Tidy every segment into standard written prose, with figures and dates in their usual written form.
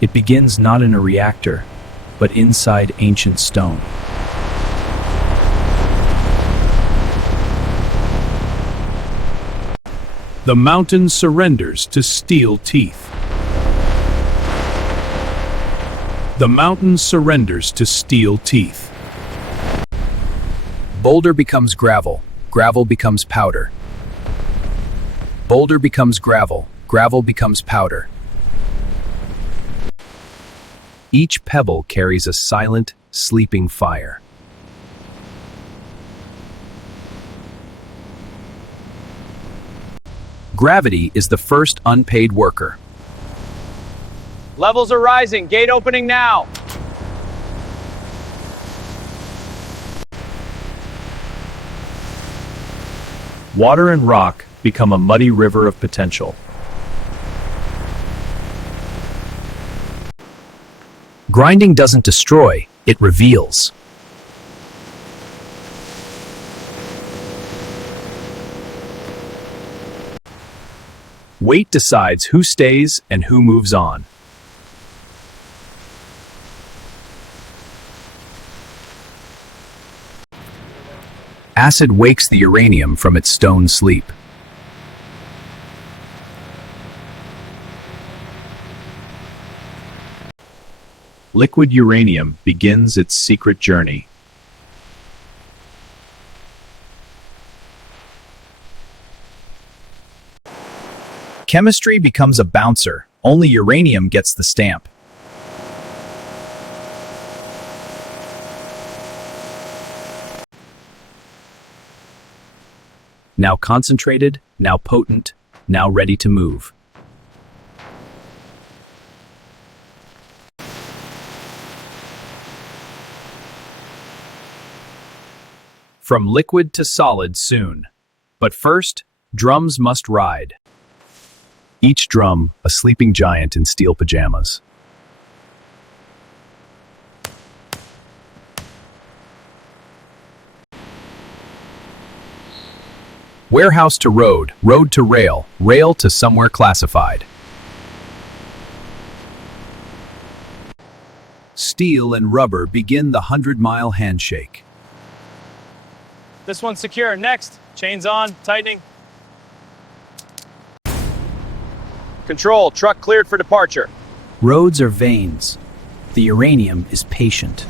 It begins not in a reactor, but inside ancient stone. The mountain surrenders to steel teeth. The mountain surrenders to steel teeth. Boulder becomes gravel, gravel becomes powder. Boulder becomes gravel, gravel becomes powder. Each pebble carries a silent, sleeping fire. Gravity is the first unpaid worker. Levels are rising. Gate opening now. Water and rock become a muddy river of potential. Grinding doesn't destroy, it reveals. Weight decides who stays and who moves on. Acid wakes the uranium from its stone sleep. Liquid uranium begins its secret journey. Chemistry becomes a bouncer. Only uranium gets the stamp. Now concentrated, now potent, now ready to move. From liquid to solid soon. But first, drums must ride. Each drum, a sleeping giant in steel pajamas. Warehouse to road, road to rail, rail to somewhere classified. Steel and rubber begin the 100-mile handshake. This one's secure. Next. Chains on. Tightening. Control. Truck cleared for departure. Roads are veins. The uranium is patient.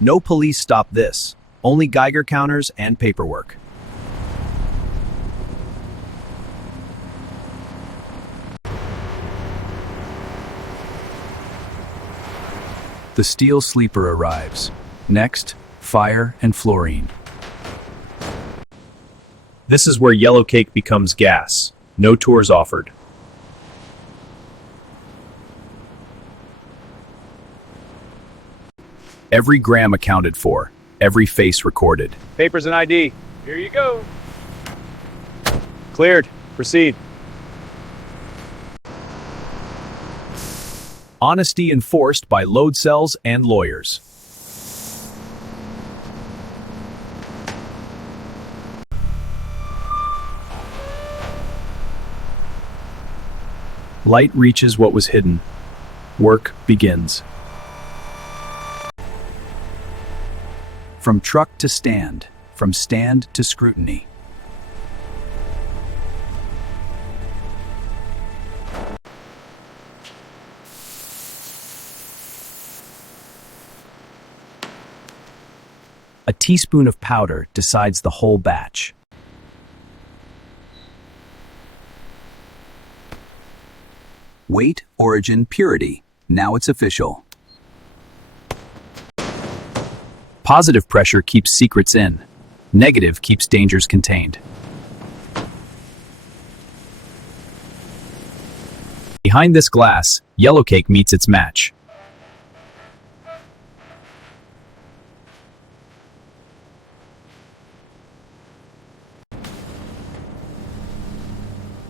No police stop this. Only Geiger counters and paperwork. The steel sleeper arrives. Next, fire and fluorine. This is where yellow cake becomes gas. No tours offered. Every gram accounted for, every face recorded. Papers and ID. Here you go. Cleared. Proceed. Honesty enforced by load cells and lawyers. Light reaches what was hidden. Work begins. From truck to stand, from stand to scrutiny. A teaspoon of powder decides the whole batch. Weight, origin, purity. Now it's official. Positive pressure keeps secrets in. Negative keeps dangers contained. Behind this glass, yellow cake meets its match.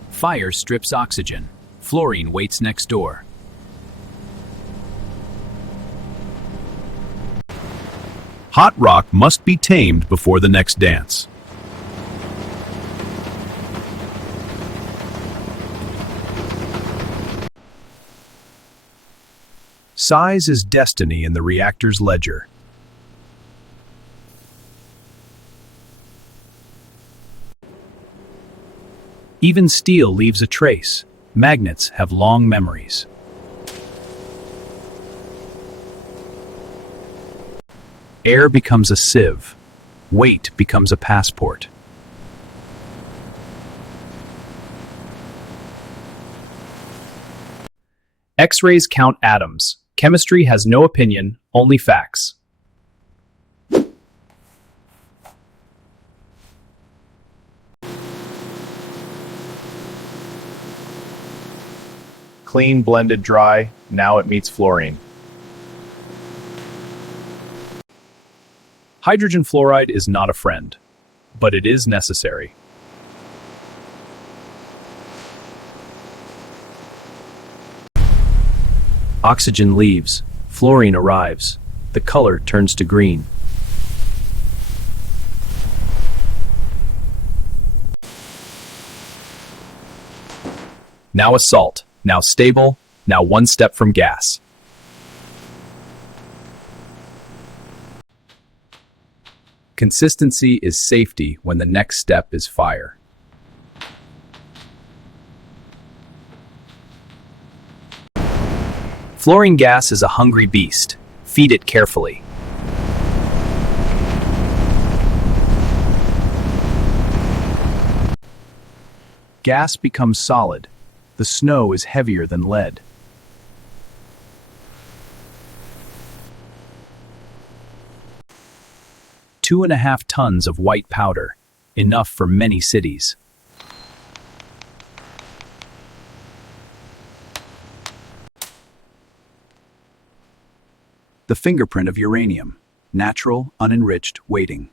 Fire strips oxygen. Fluorine waits next door. Hot rock must be tamed before the next dance. Size is destiny in the reactor's ledger. Even steel leaves a trace. Magnets have long memories. Air becomes a sieve. Weight becomes a passport. X-rays count atoms. Chemistry has no opinion, only facts. Clean, blended, dry. Now it meets fluorine. Hydrogen fluoride is not a friend, but it is necessary. Oxygen leaves, fluorine arrives. The color turns to green. Now a salt, now stable, now one step from gas. Consistency is safety when the next step is fire. Fluorine gas is a hungry beast. Feed it carefully. Gas becomes solid. The snow is heavier than lead. Two and a half tons of white powder, enough for many cities. The fingerprint of uranium, natural, unenriched, waiting.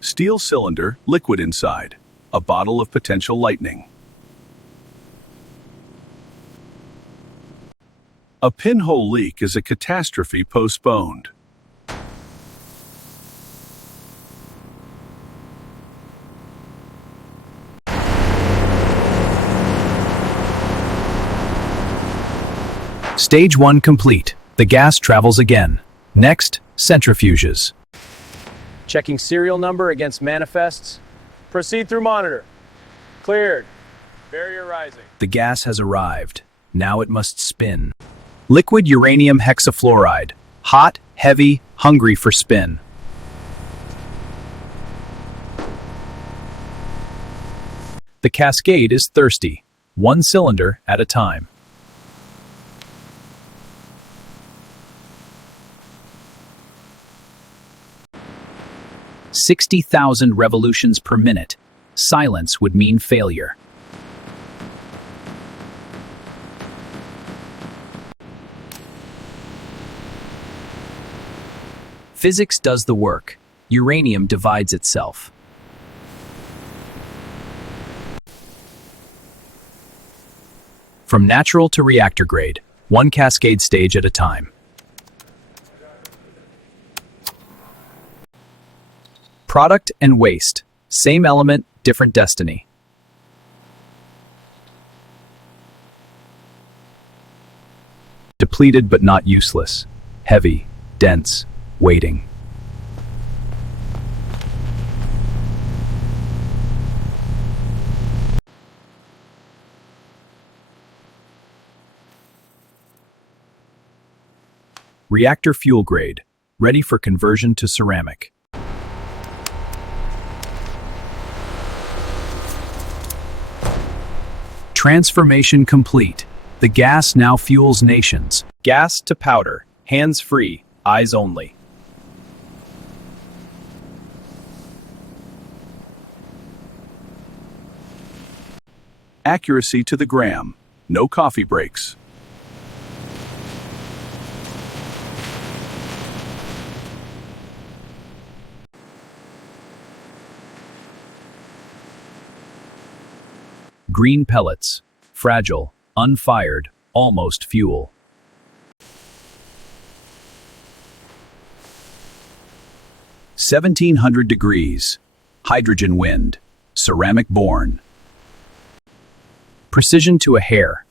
Steel cylinder, liquid inside, a bottle of potential lightning. A pinhole leak is a catastrophe postponed. Stage 1 complete. The gas travels again. Next, centrifuges. Checking serial number against manifests. Proceed through monitor. Cleared. Barrier rising. The gas has arrived. Now it must spin. Liquid uranium hexafluoride. Hot, heavy, hungry for spin. The cascade is thirsty. One cylinder at a time. "60,000 revolutions per minute. Silence would mean failure." Physics does the work. Uranium divides itself. From natural to reactor grade, one cascade stage at a time. Product and waste. Same element, different destiny. Depleted but not useless. Heavy, dense, waiting. Reactor fuel grade, ready for conversion to ceramic. Transformation complete. The gas now fuels nations. Gas to powder, hands free, eyes only. Accuracy to the gram. No coffee breaks. Green pellets. Fragile, unfired, almost fuel. "1,700 degrees. Hydrogen wind. Ceramic born." Precision to a hair.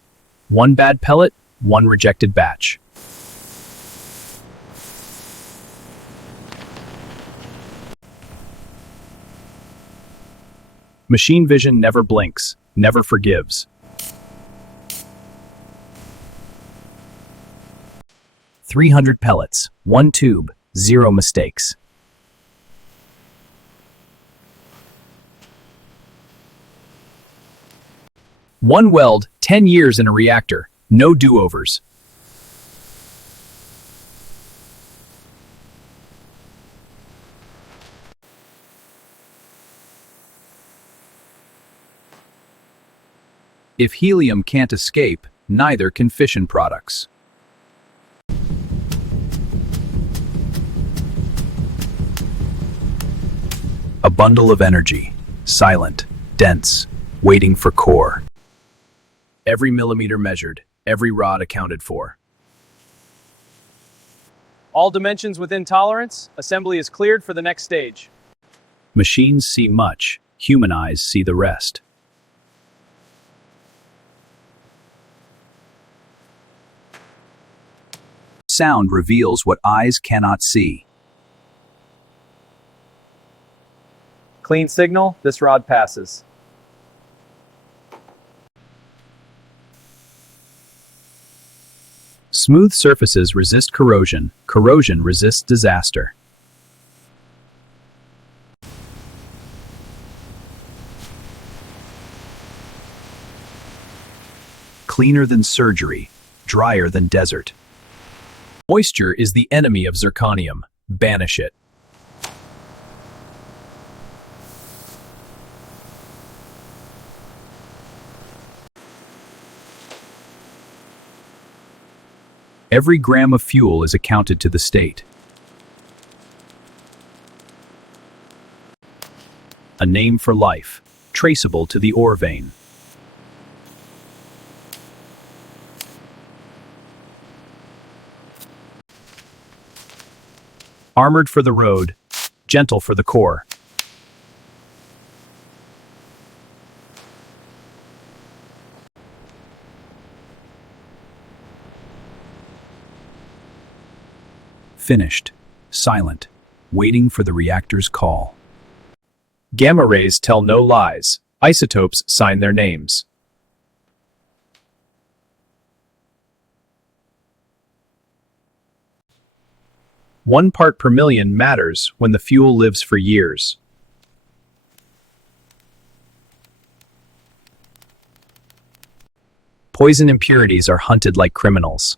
One bad pellet, one rejected batch. Machine vision never blinks, never forgives. 300 pellets, one tube, zero mistakes. One weld, 10 years in a reactor, no do-overs. If helium can't escape, neither can fission products. A bundle of energy, silent, dense, waiting for core. Every millimeter measured, every rod accounted for. All dimensions within tolerance, assembly is cleared for the next stage. Machines see much, human eyes see the rest. Sound reveals what eyes cannot see. Clean signal, this rod passes. Smooth surfaces resist corrosion, corrosion resists disaster. Cleaner than surgery, drier than desert. Moisture is the enemy of zirconium. Banish it. Every gram of fuel is accounted to the state. A name for life, traceable to the ore vein. Armored for the road, gentle for the core. Finished, silent, waiting for the reactor's call. Gamma rays tell no lies. Isotopes sign their names. One part per million matters when the fuel lives for years. Poison impurities are hunted like criminals.